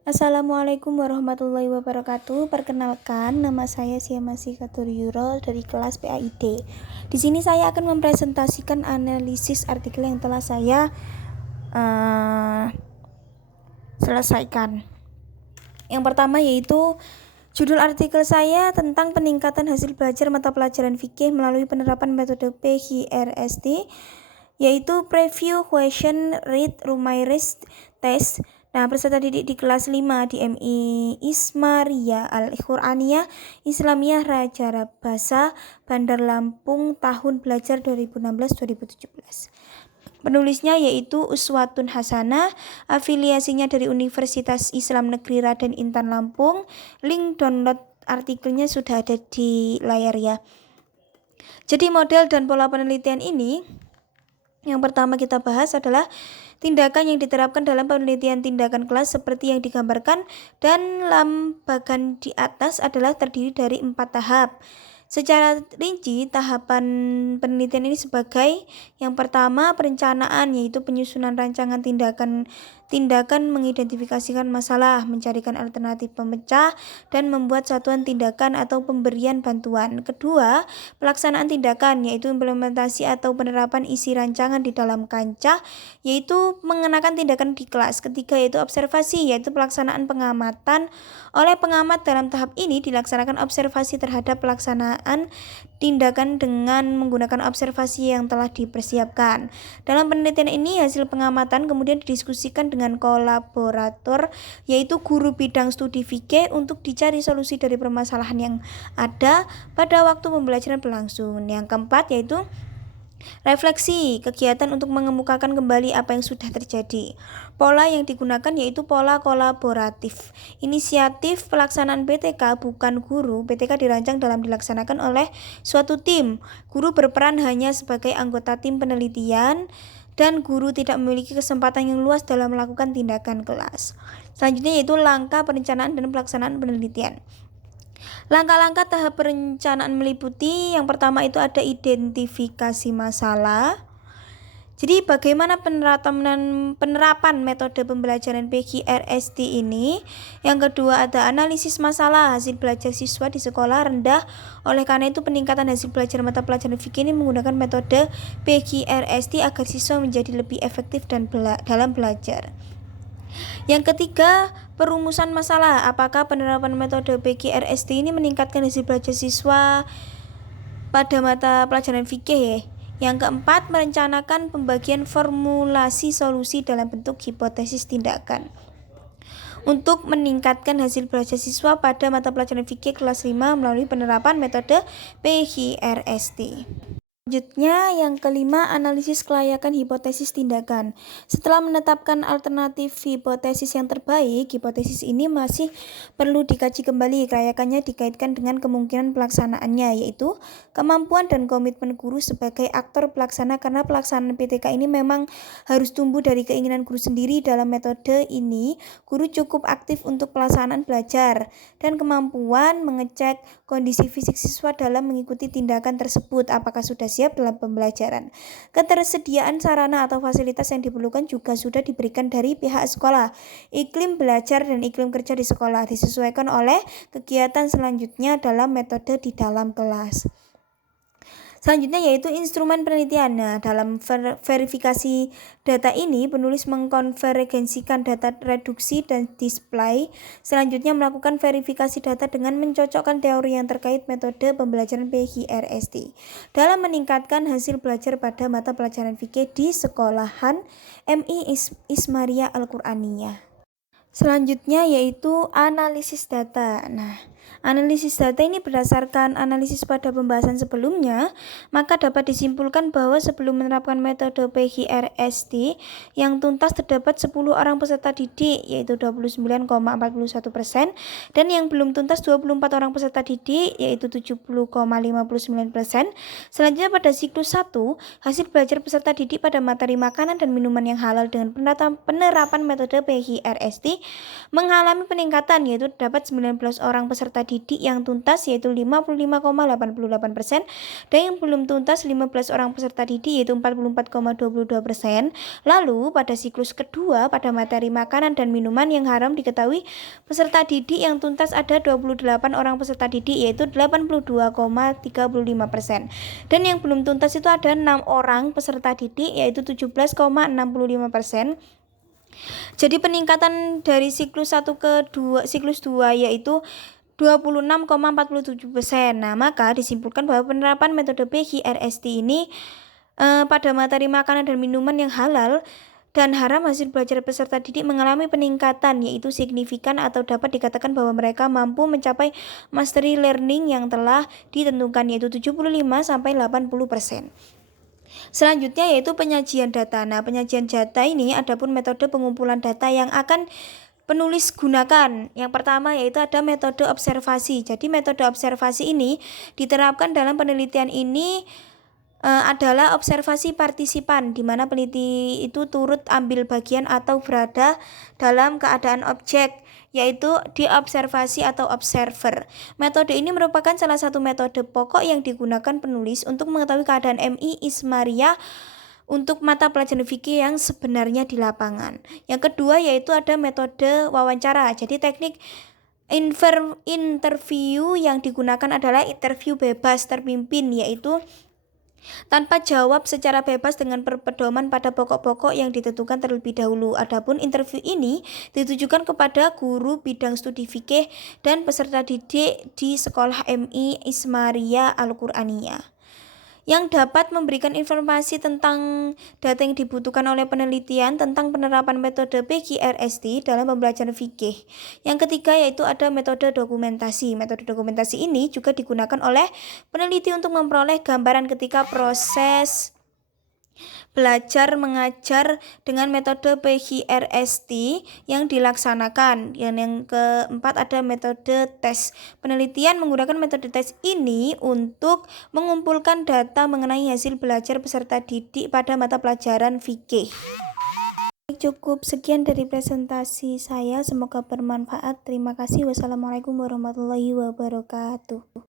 Assalamualaikum warahmatullahi wabarakatuh. Perkenalkan, nama saya Siamasi Katuryuro dari kelas PAID. Di sini saya akan mempresentasikan analisis artikel yang telah saya selesaikan. Yang pertama yaitu judul artikel saya tentang peningkatan hasil belajar mata pelajaran fikih melalui penerapan metode PHRST, yaitu Preview Question Read Rumaires Test. Nah, peserta didik di kelas 5 di MI Ismaria Al-Quraniyah Islamiyah Raja Rabasa, Bandar Lampung, tahun belajar 2016-2017. Penulisnya yaitu Uswatun Hasanah, afiliasinya dari Universitas Islam Negeri Raden Intan Lampung. Link download artikelnya sudah ada di layar ya. Jadi model dan pola penelitian ini, yang pertama kita bahas adalah tindakan yang diterapkan dalam penelitian tindakan kelas seperti yang digambarkan dan lambagan di atas adalah terdiri dari 4 tahap. Secara rinci, tahapan penelitian ini sebagai yang pertama perencanaan, yaitu penyusunan rancangan tindakan mengidentifikasikan masalah, mencarikan alternatif pemecah, dan membuat satuan tindakan atau pemberian bantuan. Kedua, pelaksanaan tindakan, yaitu implementasi atau penerapan isi rancangan di dalam kancah, yaitu mengenakan tindakan di kelas. Ketiga, yaitu observasi, yaitu pelaksanaan pengamatan. Oleh pengamat dalam tahap ini dilaksanakan observasi terhadap pelaksanaan tindakan dengan menggunakan observasi yang telah dipersiapkan. Dalam penelitian ini hasil pengamatan kemudian didiskusikan dengan kolaborator, yaitu guru bidang studi fikih, untuk dicari solusi dari permasalahan yang ada pada waktu pembelajaran berlangsung. Yang keempat yaitu refleksi, kegiatan untuk mengemukakan kembali apa yang sudah terjadi. Pola yang digunakan yaitu pola kolaboratif. Inisiatif pelaksanaan BTK bukan guru. BTK dirancang dalam dilaksanakan oleh suatu tim. Guru berperan hanya sebagai anggota tim penelitian dan guru tidak memiliki kesempatan yang luas dalam melakukan tindakan kelas. Selanjutnya yaitu langkah perencanaan dan pelaksanaan penelitian. Langkah-langkah tahap perencanaan meliputi yang pertama itu ada identifikasi masalah. Jadi bagaimana penerapan metode pembelajaran PGRST ini? Yang kedua ada analisis masalah, hasil belajar siswa di sekolah rendah. Oleh karena itu peningkatan hasil belajar mata pelajaran fikih ini menggunakan metode PGRST agar siswa menjadi lebih efektif dalam belajar. Yang ketiga, perumusan masalah. Apakah penerapan metode PGRST ini meningkatkan hasil belajar siswa pada mata pelajaran fikih ya? Yang keempat, merencanakan pembagian formulasi solusi dalam bentuk hipotesis tindakan untuk meningkatkan hasil belajar siswa pada mata pelajaran fikih kelas 5 melalui penerapan metode PGRST. Selanjutnya yang kelima, analisis kelayakan hipotesis tindakan. Setelah menetapkan alternatif hipotesis yang terbaik, hipotesis ini masih perlu dikaji kembali kelayakannya dikaitkan dengan kemungkinan pelaksanaannya, yaitu kemampuan dan komitmen guru sebagai aktor pelaksana, karena pelaksanaan PTK ini memang harus tumbuh dari keinginan guru sendiri. Dalam metode ini, guru cukup aktif untuk pelaksanaan belajar dan kemampuan mengecek kondisi fisik siswa dalam mengikuti tindakan tersebut, apakah sudah siap dalam pembelajaran. Ketersediaan sarana atau fasilitas yang diperlukan juga sudah diberikan dari pihak sekolah. Iklim belajar dan iklim kerja di sekolah disesuaikan oleh kegiatan selanjutnya dalam metode di dalam kelas. Selanjutnya yaitu instrumen penelitian. Nah, dalam verifikasi data ini, penulis mengkonvergensikan data reduksi dan display. Selanjutnya melakukan verifikasi data dengan mencocokkan teori yang terkait metode pembelajaran PGRST dalam meningkatkan hasil belajar pada mata pelajaran fikih di sekolahan MI Ismaria Al-Quraniyah. Selanjutnya yaitu analisis data. Nah, analisis data ini berdasarkan analisis pada pembahasan sebelumnya, maka dapat disimpulkan bahwa sebelum menerapkan metode PGRST yang tuntas terdapat 10 orang peserta didik, yaitu 29,41%, dan yang belum tuntas 24 orang peserta didik, yaitu 70,59%. Selanjutnya pada siklus 1, hasil belajar peserta didik pada materi makanan dan minuman yang halal dengan penerapan metode PGRST ini mengalami peningkatan, yaitu dapat 19 orang peserta didik yang tuntas yaitu 55,88%, dan yang belum tuntas 15 orang peserta didik yaitu 44,22%. Lalu pada siklus kedua pada materi makanan dan minuman yang haram diketahui peserta didik yang tuntas ada 28 orang peserta didik yaitu 82,35%, dan yang belum tuntas itu ada 6 orang peserta didik yaitu 17,65%. Jadi peningkatan dari siklus 1 ke siklus 2 yaitu 26,47%. Nah, maka disimpulkan bahwa penerapan metode PGRST ini pada materi makanan dan minuman yang halal dan haram hasil belajar peserta didik mengalami peningkatan yaitu signifikan atau dapat dikatakan bahwa mereka mampu mencapai mastery learning yang telah ditentukan yaitu 75-80%. Selanjutnya yaitu penyajian data. Nah, penyajian data ini adapun metode pengumpulan data yang akan penulis gunakan. Yang pertama yaitu ada metode observasi. Jadi metode observasi ini diterapkan dalam penelitian ini adalah observasi partisipan, di mana peneliti itu turut ambil bagian atau berada dalam keadaan objek, yaitu diobservasi atau observer. Metode ini merupakan salah satu metode pokok yang digunakan penulis untuk mengetahui keadaan MI Ismaria untuk mata pelajaran fikih yang sebenarnya di lapangan. Yang kedua yaitu ada metode wawancara. Jadi teknik interview yang digunakan adalah interview bebas terpimpin, yaitu tanpa jawab secara bebas dengan berpedoman pada pokok-pokok yang ditentukan terlebih dahulu. Adapun interview ini ditujukan kepada guru bidang studi fikih dan peserta didik di sekolah MI Ismaria Al-Qur'aniyah yang dapat memberikan informasi tentang data yang dibutuhkan oleh penelitian tentang penerapan metode PGRST dalam pembelajaran fikih. Yang ketiga yaitu ada metode dokumentasi. Metode dokumentasi ini juga digunakan oleh peneliti untuk memperoleh gambaran ketika proses belajar mengajar dengan metode PGRST yang dilaksanakan. Yang keempat ada metode tes. Penelitian menggunakan metode tes ini untuk mengumpulkan data mengenai hasil belajar peserta didik pada mata pelajaran fikih. Cukup sekian dari presentasi saya, semoga bermanfaat. Terima kasih. Wassalamualaikum warahmatullahi wabarakatuh.